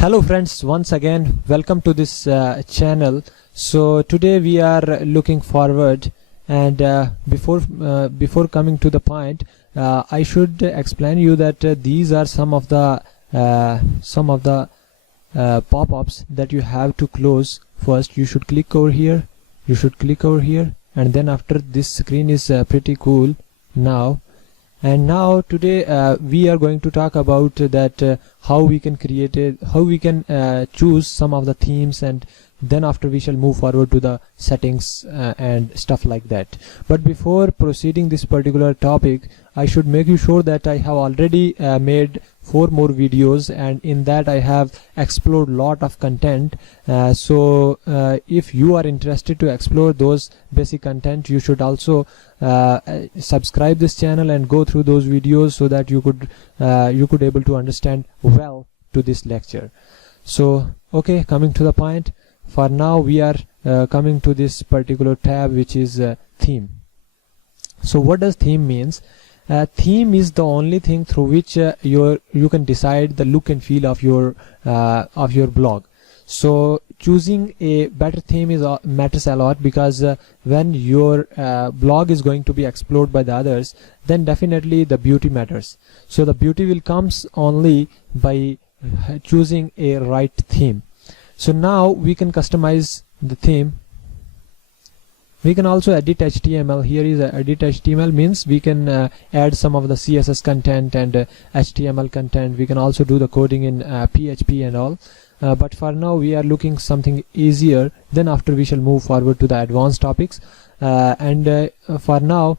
Hello friends, once again welcome to this channel. So today we are looking forward, and before coming to the point, I should explain you that these are some of the pop-ups that you have to close. First you should click over here, and then after this screen is pretty cool now. And now today we are going to talk about that how we can create it, how we can choose some of the themes, and then after we shall move forward to the settings and stuff like that. But before proceeding this particular topic, I should make you sure that I have already made 4 more videos, and in that I have explored lot of content. So if you are interested to explore those basic content, you should also subscribe this channel and go through those videos so that you could able to understand well to this lecture. So okay, coming to the point, for now we are coming to this particular tab, which is theme. So what does theme means? Theme is the only thing through which you can decide the look and feel of your blog. So choosing a better theme matters a lot, because when your blog is going to be explored by the others, then definitely the beauty matters. So the beauty will comes only by choosing a right theme. So now we can customize the theme. We can also edit HTML. Here is edit HTML, means we can add some of the CSS content and HTML content. We can also do the coding in PHP and all. But for now we are looking something easier. Then after we shall move forward to the advanced topics. For now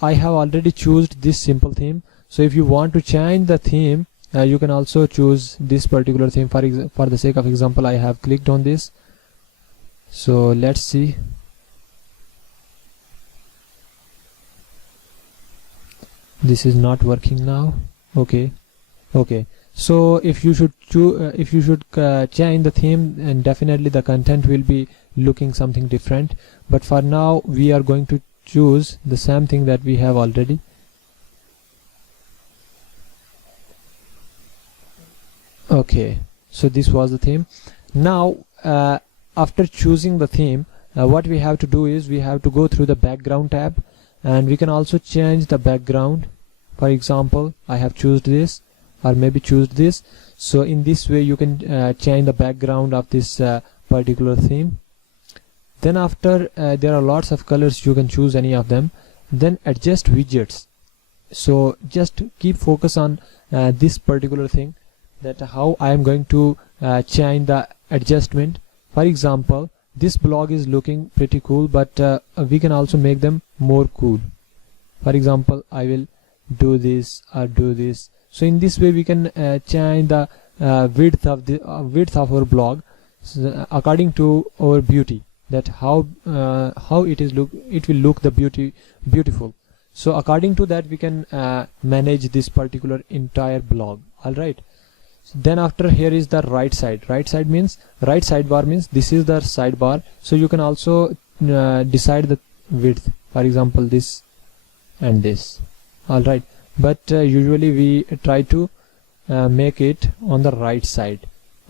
I have already chosen this simple theme. So if you want to change the theme, you can also choose this particular theme. For the sake of example, I have clicked on this. So let's see. This is not working now. Okay. So if you should change the theme, and definitely the content will be looking something different. But for now we are going to choose the same thing that we have already. Okay, so this was the theme. Now after choosing the theme, what we have to do is we have to go through the background tab, and we can also change the background. For example, I have chosen this, or maybe choose this. So in this way you can change the background of this particular theme. Then after there are lots of colors, you can choose any of them. Then adjust widgets. So just keep focus on this particular thing, that how I am going to change the adjustment. For example, this blog is looking pretty cool, but we can also make them more cool. For example, I will do this or do this. So in this way we can change the width of our blog according to our beauty, that how it will look the beautiful. So according to that we can manage this particular entire blog. All right. Then after, here is the right side. Right sidebar means this is the sidebar. So you can also decide the width. For example, this and this. All right. But usually we try to make it on the right side.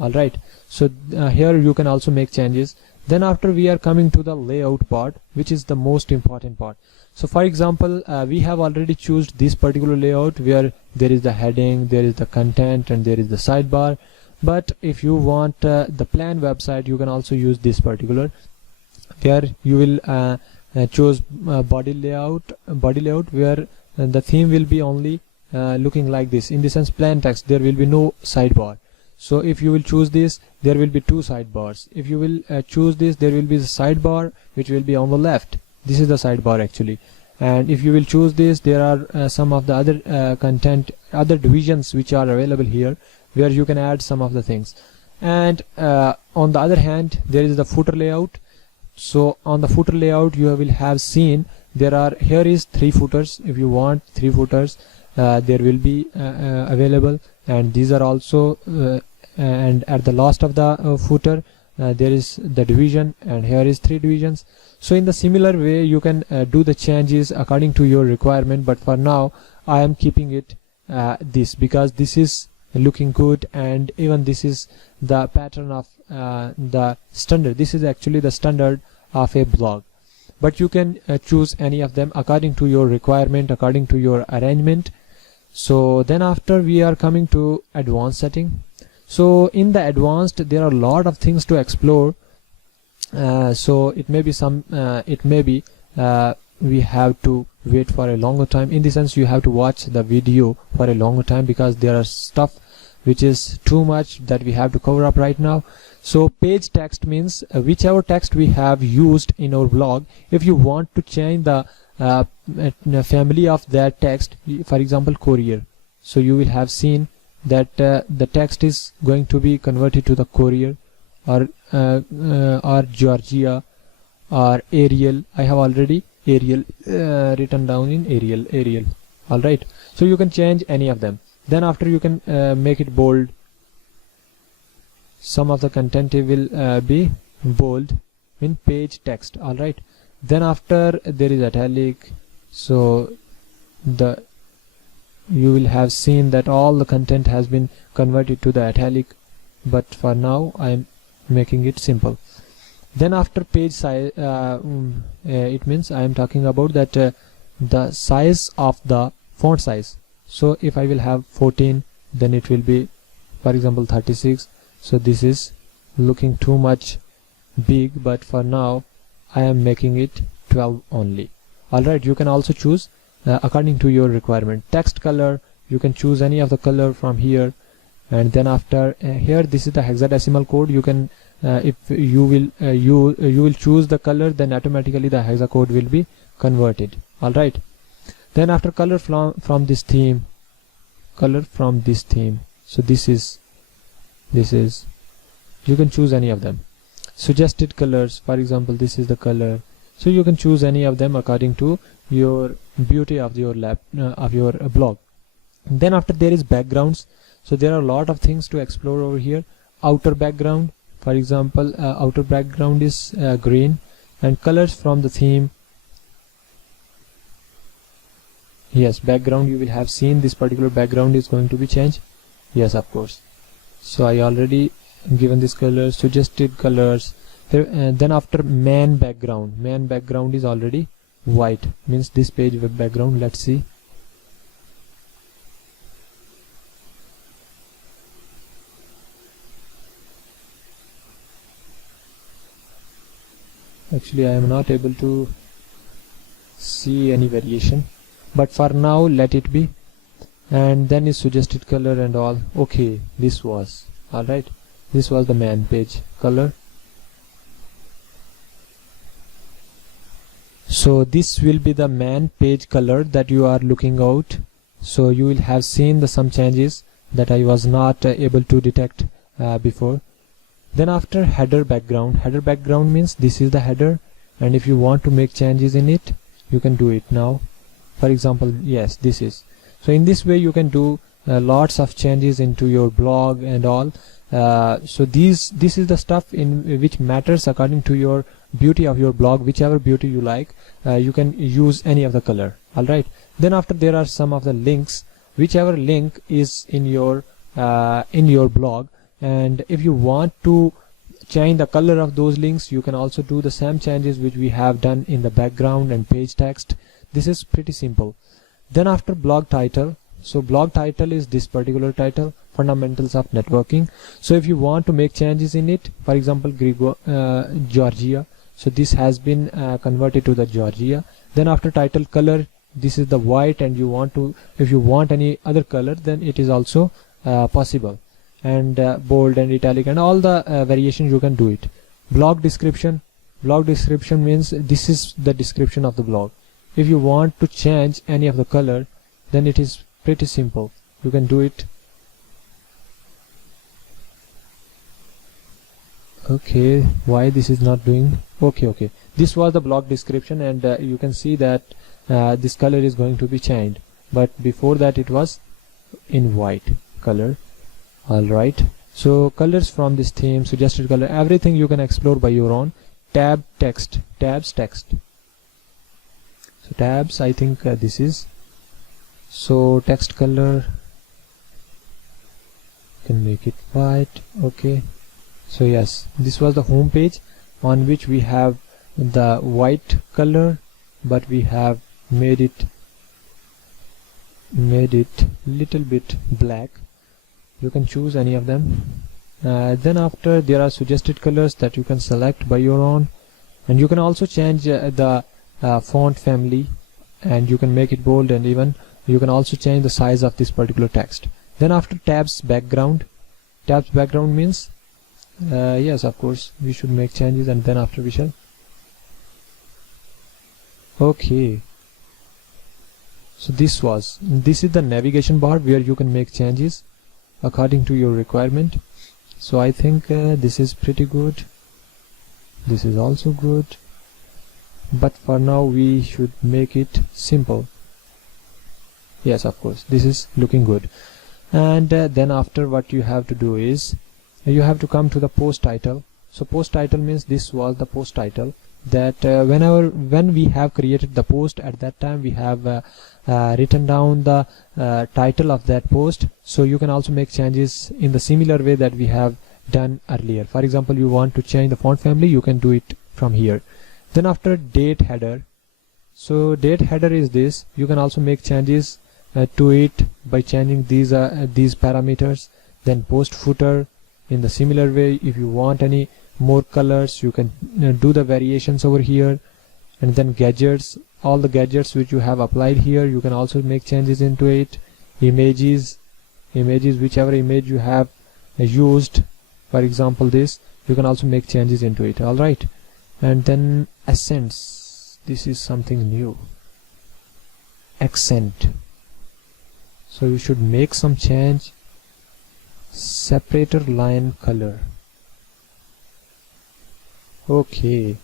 All right. So here you can also make changes. Then after, we are coming to the layout part, which is the most important part. So for example, we have already chosen this particular layout, where there is the heading, there is the content, and there is the sidebar. But if you want the plain website, you can also use this particular, where you will choose body layout, where the theme will be only looking like this. In the sense, plain text, there will be no sidebar. So if you will choose this, there will be 2 sidebars. If you will choose this, there will be the sidebar which will be on the left. This is the sidebar actually. And if you will choose this, there are some of the other other divisions which are available here, where you can add some of the things. And on the other hand, there is the footer layout. So on the footer layout, you will have seen here is 3 footers. If you want 3 footers, there will be available, and these are also and at the last of the footer there is the division, and here is 3 divisions. So in the similar way you can do the changes according to your requirement. But for now I am keeping it this, because this is looking good, and even this is the pattern of the standard. This is actually the standard of a blog, but you can choose any of them according to your requirement, according to your arrangement. So then after we are coming to advanced setting. So in the advanced there are a lot of things to explore. So it may be we have to wait for a longer time. In the sense, you have to watch the video for a longer time, because there are stuff which is too much that we have to cover up right now. So page text means whichever text we have used in our blog, if you want to change the family of that text, for example courier, so you will have seen that the text is going to be converted to the courier, or Georgia, or Arial. I have already Arial written down in Arial. Alright, so you can change any of them. Then after you can make it bold. Some of the content will be bold in page text. Alright, then after there is italic. So you will have seen that all the content has been converted to the italic, but for now I am making it simple. Then after page size, it means I am talking about that the size of the font size. So if I will have 14, then it will be, for example, 36. So this is looking too much big, but for now I am making it 12 only. Alright, you can also choose according to your requirement. Text color, you can choose any of the color from here. And then after here, this is the hexadecimal code. You can if you will choose the color, then automatically the hexa code will be converted. Alright, then after color from this theme, so this is you can choose any of them. Suggested colors, for example, this is the color, so you can choose any of them according to your beauty of your blog. Then after there is backgrounds. So there are a lot of things to explore over here. Outer background, for example, outer background is green, and colors from the theme. Yes, background, you will have seen this particular background is going to be changed. Yes, of course. So I already given this color. Suggested colors. Then after main background is already white, means this page web background. Let's see. Actually I am not able to see any variation, but for now let it be. And then is suggested color and all. Okay, this was alright. This was the man page color. So this will be the man page color that you are looking out. So you will have seen some changes that I was not able to detect before. Then after header background means this is the header, and if you want to make changes in it, you can do it now. For example, yes, this is. So in this way you can do lots of changes into your blog and all. So this is the stuff in which matters according to your beauty of your blog. Whichever beauty you like, you can use any of the color. Alright, then after there are some of the links. Whichever link is in your blog, and if you want to change the color of those links, you can also do the same changes which we have done in the background and page text. This is pretty simple. Then after blog title. So blog title is this particular title, fundamentals of networking. So if you want to make changes in it, for example, Georgia, so this has been converted to the Georgia. Then after title color, this is the white, and if you want any other color, then it is also possible. And bold and italic and all the variations, you can do it. Blog description means this is the description of the blog. If you want to change any of the color, then it is pretty simple. You can do it. Okay, why this is not doing? Okay, this was the blog description, and you can see that this color is going to be changed, but before that it was in white color. Alright, so colors from this theme, suggested color, everything you can explore by your own. Tabs text. So tabs, I think this is. So text color, can make it white. Okay, so yes, this was the home page on which we have the white color, but we have made it little bit black. You can choose any of them. Then after, there are suggested colors that you can select by your own, and you can also change the font family, and you can make it bold, and even you can also change the size of this particular text. Then after, tabs background means yes, of course, we should make changes, and then after we shall. Okay, so this is the navigation bar where you can make changes according to your requirement. So I think this is pretty good. This is also good, but for now we should make it simple. Yes, of course, this is looking good. And then after, what you have to do is you have to come to the post title. So post title means this was the post title that when we have created the post, at that time we have written down the title of that post. So you can also make changes in the similar way that we have done earlier. For example, you want to change the font family, you can do it from here. Then after, date header. So date header is this. You can also make changes to it by changing these parameters. Then post footer, in the similar way, if you want any more colors, you can do the variations over here. And then gadgets, all the gadgets which you have applied here, you can also make changes into it. Images, whichever image you have used, for example this, you can also make changes into it. All right. And then accents, this is something new. Accent, so you should make some change. Separator line color. Okay,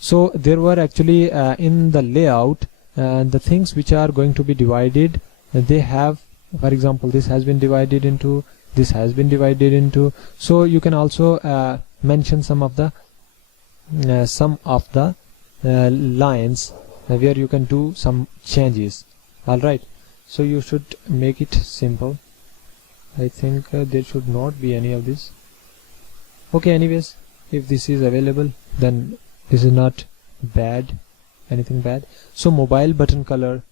so there were actually in the layout the things which are going to be divided, they have, for example, this has been divided into, this has been divided into. So you can also mention some of the lines where you can do some changes. All right, so you should make it simple. I think there should not be any of this. Okay, anyways, if this is available, then this is not bad, anything bad. So mobile button color.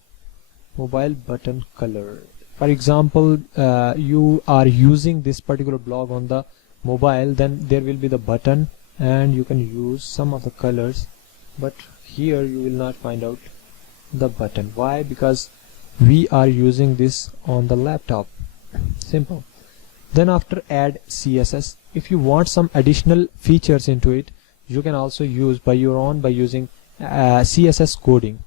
For example, you are using this particular blog on the mobile, then there will be the button, and you can use some of the colors, but here you will not find out the button. Why? Because we are using this on the laptop. Simple. Then after, add CSS. If you want some additional features into it, you can also use by your own by using CSS coding.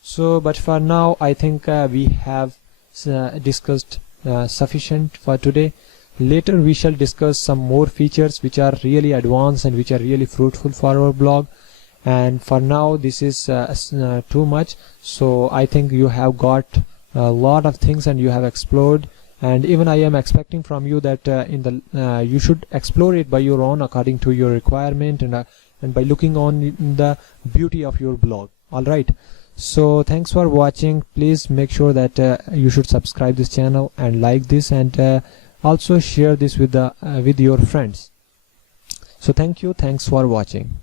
So but for now, I think we have discussed sufficient for today. Later we shall discuss some more features which are really advanced and which are really fruitful for our blog. And for now, this is too much. So I think you have got a lot of things and you have explored, and even I am expecting from you that you should explore it by your own according to your requirement, and by looking on the beauty of your blog. All right, so thanks for watching. Please make sure that you should subscribe this channel and like this, and also share this with your friends. So thank you, thanks for watching.